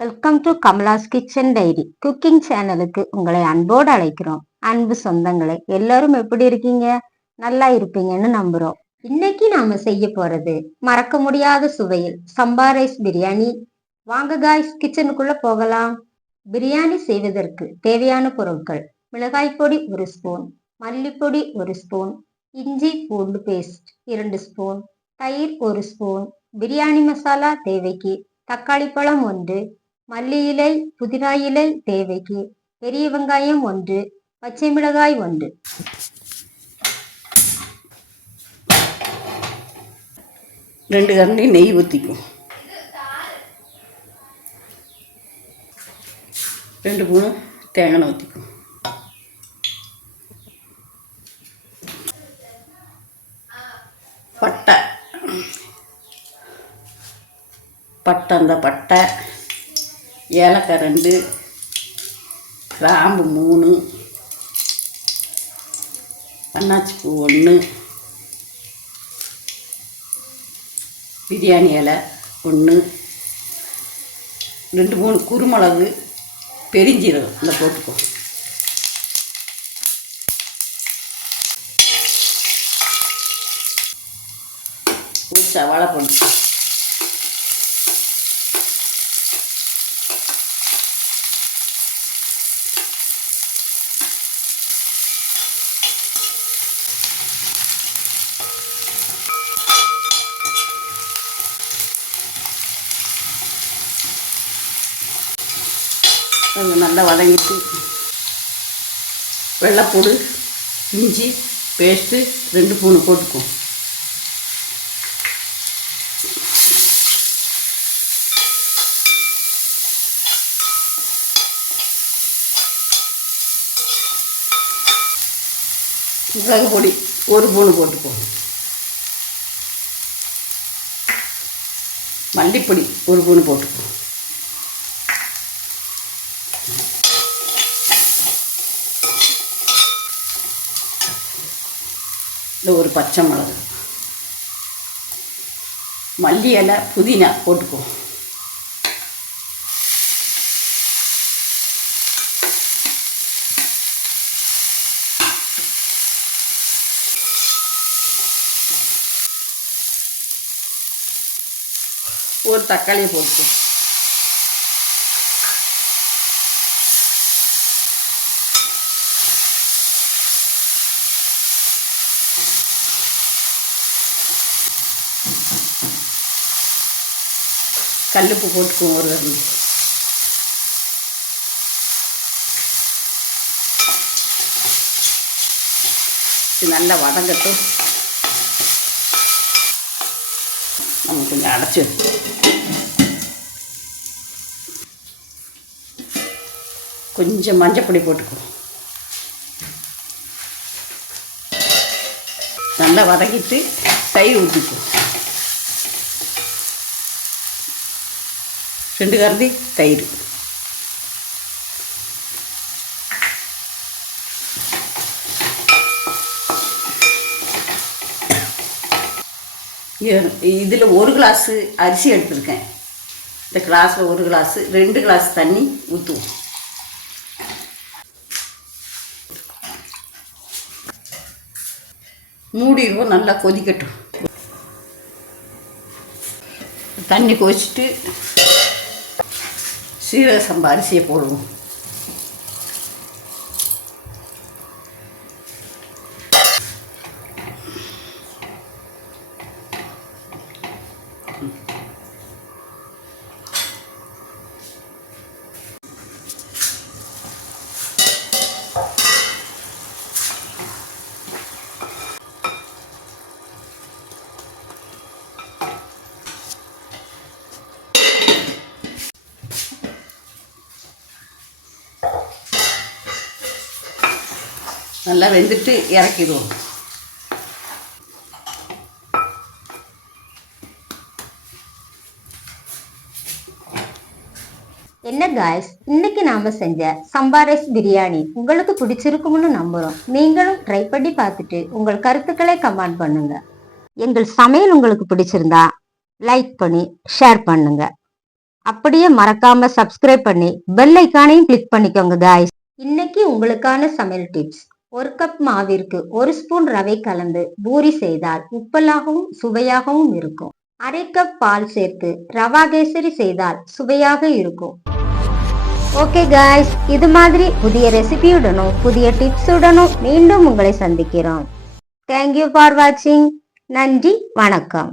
Welcome to Kamala's kitchen diary cooking சேனலுக்கு உங்களை அன்போடு அழைக்கிறோம். அன்பு சொந்தங்களே, எல்லாரும் எப்படி இருக்கீங்க? நல்லா இருப்பீங்கன்னு நம்புறோம். இன்னைக்கு நாம செய்ய போறது மறக்க முடியாத சுவையில் சம்பா ரைஸ் பிரியாணி. வாங்க காய்ஸ், கிச்சனுக்குள்ள போகலாம். பிரியாணி செய்வதற்கு தேவையான பொருட்கள்: மிளகாய் பொடி 1 ஸ்பூன், மல்லிப்பொடி 1 ஸ்பூன், இஞ்சி பூண்டு பேஸ்ட் 2 ஸ்பூன், தயிர் 1 ஸ்பூன், பிரியாணி மசாலா தேவைக்கு, தக்காளி பழம் 1, மல்லி இலை புதினா இலை தேவைக்கு, பெரிய வெங்காயம் 1, பச்சை மிளகாய் 1. ரெண்டு கரண்டி நெய் ஊற்றிக்கும். 2 ஸ்பூன் தேங்காய் ஊற்றிக்கும். பட்டை ஏலக்காய் 2, கிராம்பு 3, அன்னாச்சி பூ 1, பிரியாணி இலை 1, 2 3 குருமிளகு, பெருஞ்சீரகம் இந்த போட்டுக்கோ. சவாழை போட்டு நல்லா வதங்கிட்டு வெள்ளைப்பூடு இஞ்சி பேஸ்ட்டு 2 ஸ்பூன் போட்டுக்கும். மிளகு பொடி 1 ஸ்பூன் போட்டுக்கும். மல்லிப்பொடி 1 ஸ்பூன் போட்டுக்கும். இந்த ஒரு பச்சை மிளகு, மல்லி இலை புதினா போட்டுக்கும். ஒரு தக்காளியை போட்டுக்கும். கல்லுப்பு போட்டுக்குவோம் ஒரு கரண்டி. இது நல்லா வதங்கட்டும். நம்ம கொஞ்சம் அடைச்சி கொஞ்சம் மஞ்சப்பொடி போட்டுக்குவோம். நல்லா வதக்கிட்டு தயிர் ஊற்றிக்குவோம். 2 கரண்டி தயிர். இதில் 1 கிளாஸு அரிசி எடுத்துருக்கேன். இந்த கிளாஸில் 1 கிளாஸு 2 கிளாஸ் தண்ணி ஊற்றுவோம். மூடிடுவோம். நல்லா கொதிக்கட்டும். தண்ணி கொதிச்சுட்டு சீரக சம்பா அரிசியை போடுவோம். நல்லா வெந்துட்டு இறக்கிடுவோம். என்ன காய்ஸ், இன்னைக்கு நாம செஞ்ச சம்பா ரைஸ் பிரியாணி உங்களுக்கு பிடிச்சிருக்கும்னு நம்புறோம். நீங்களும் ட்ரை பண்ணி பார்த்துட்டு உங்கள் கருத்துக்களை கமெண்ட் பண்ணுங்க. எங்கள் சமையல் உங்களுக்கு பிடிச்சிருந்தா லைக் பண்ணி ஷேர் பண்ணுங்க. அப்படியே மறக்காம சப்ஸ்கிரைப் பண்ணி பெல் ஐக்கானையும் கிளிக் பண்ணிக்கோங்க காய்ஸ். இன்னைக்கு உங்களுக்கான சமையல் டிப்ஸ். 1 கப் மாவிற்கு 1 ஸ்பூன் ரவை கலந்து பூரி செய்தால் உப்பலாகவும் சுவையாகவும் இருக்கும். 1/2 கப் பால் சேர்த்து ரவா கேசரி செய்தால் சுவையாக இருக்கும். ஓகே காய்ஸ், இது மாதிரி புதிய ரெசிபியுடனும் புதிய டிப்ஸுடனும் மீண்டும் உங்களை சந்திக்கிறோம். தேங்க்யூ ஃபார் வாட்சிங். நன்றி, வணக்கம்.